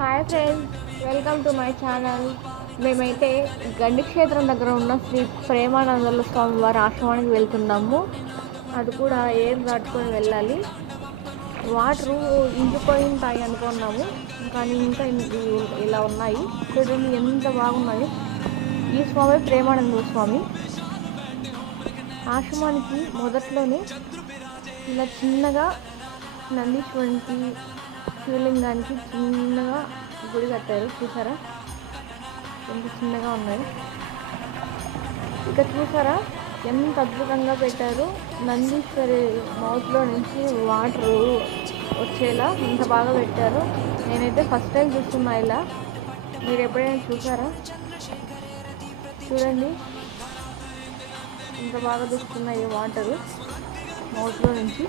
Hi friends, welcome to my channel. మేమైతే గండి క్షేత్రం దగ్గర ఉన్న శ్రీ ప్రేమానందుల స్వామి వారి ఆశ్రమానికి వెళ్తున్నాము. అది కూడా ఏం దాటుకొని వెళ్ళాలి. వాటరు ఇంకిపోయింటాయి అనుకున్నాము, కానీ ఇంకా ఇలా ఉన్నాయి. చూడండి ఎంత బాగున్నాయి. ఈ స్వామి ప్రేమానందుల స్వామి. ఆశ్రమానికి మొదట్లోనే ఇలా చిన్నగా నందీశ్వరునికి శివలింగానికి చిన్నగా గుడి కట్టారు. చూసారా ఎంత చిన్నగా ఉన్నాయి. ఇక చూసారా ఎంత అద్భుతంగా పెట్టారు. నందీశ్వరి మౌత్లో నుంచి వాటరు వచ్చేలా ఇంత బాగా పెట్టారు. నేనైతే ఫస్ట్ టైం చూస్తున్నా ఇలా. మీరు ఎప్పుడైనా చూసారా? చూడండి ఇంత బాగా చూస్తున్నాయి వాటరు మౌత్లో నుంచి.